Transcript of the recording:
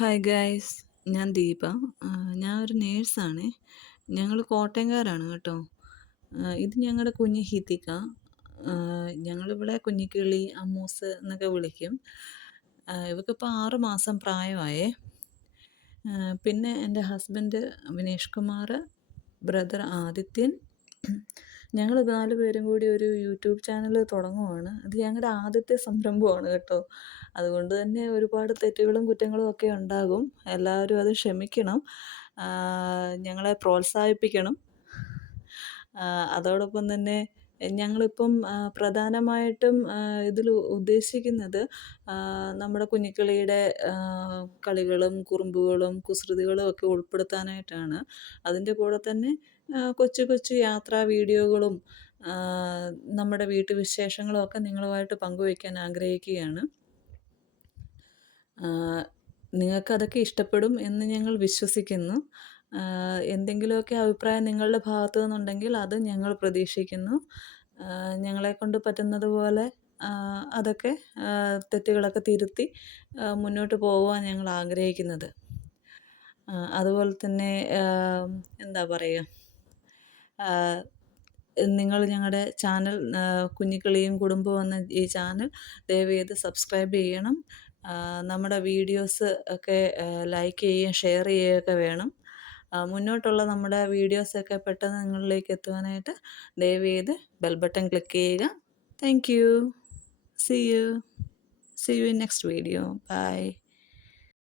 Hi guys, ഞാൻ ദീപ. ഞാൻ ഒരു നേഴ്സാണേ. ഞങ്ങൾ കോട്ടയംകാരാണ് കേട്ടോ. ഇത് ഞങ്ങളുടെ കുഞ്ഞ് ഹിതിക. ഞങ്ങളിവിടെ കുഞ്ഞിക്കിളി, അമ്മൂസ് എന്നൊക്കെ വിളിക്കും. ഇവൾക്കിപ്പോൾ 6 മാസം പ്രായമായേ. പിന്നെ എൻ്റെ ഹസ്ബൻഡ് വിനേഷ് കുമാർ, ബ്രദർ ആദിത്യൻ. ഞങ്ങൾ 4 പേരും കൂടി ഒരു യൂട്യൂബ് ചാനൽ തുടങ്ങുവാണ്. അത് ഞങ്ങളുടെ ആദ്യത്തെ സംരംഭമാണ് കേട്ടോ. അതുകൊണ്ട് തന്നെ ഒരുപാട് തെറ്റുകളും കുറ്റങ്ങളും ഒക്കെ ഉണ്ടാകും. എല്ലാവരും അത് ക്ഷമിക്കണം. ഞങ്ങളെ പ്രോത്സാഹിപ്പിക്കണം. അതോടൊപ്പം തന്നെ ഞങ്ങളിപ്പം പ്രധാനമായിട്ടും ഇതിൽ ഉദ്ദേശിക്കുന്നത് നമ്മുടെ കുഞ്ഞിക്കിളിയുടെ കളികളും കുറുമ്പുകളും കുസൃതികളും ഒക്കെ ഉൾപ്പെടുത്താനായിട്ടാണ്. അതിൻ്റെ കൂടെ തന്നെ കൊച്ചു കൊച്ചു യാത്രാ വീഡിയോകളും നമ്മുടെ വീട്ടുവിശേഷങ്ങളും ഒക്കെ നിങ്ങളുമായിട്ട് പങ്കുവയ്ക്കാൻ ആഗ്രഹിക്കുകയാണ്. നിങ്ങൾക്കതൊക്കെ ഇഷ്ടപ്പെടും എന്ന് ഞങ്ങൾ വിശ്വസിക്കുന്നു. എന്തെങ്കിലുമൊക്കെ അഭിപ്രായം നിങ്ങളുടെ ഭാഗത്തു നിന്നുണ്ടെങ്കിൽ അത് ഞങ്ങൾ പ്രതീക്ഷിക്കുന്നു. ഞങ്ങളെക്കൊണ്ട് പറ്റുന്നത് പോലെ അതൊക്കെ തെറ്റുകളൊക്കെ തിരുത്തി മുന്നോട്ട് പോകുവാൻ ഞങ്ങൾ ആഗ്രഹിക്കുന്നത്. അതുപോലെ തന്നെ എന്താ പറയുക, നിങ്ങൾ ഞങ്ങളുടെ ചാനൽ കുഞ്ഞിക്കിളിയും കുടുംബവും എന്ന ഈ ചാനൽ ദയവുചെയ്ത് സബ്സ്ക്രൈബ് ചെയ്യണം. നമ്മുടെ വീഡിയോസ് ഒക്കെ ലൈക്ക് ചെയ്യുകയും ഷെയർ ചെയ്യുകയൊക്കെ വേണം. മുന്നോട്ടുള്ള നമ്മുടെ വീഡിയോസൊക്കെ പെട്ടെന്ന് നിങ്ങളിലേക്ക് എത്തുവാനായിട്ട് ദയവുചെയ്ത് ബെൽ ബട്ടൺ ക്ലിക്ക് ചെയ്യുക. Thank you. See you in next video. By.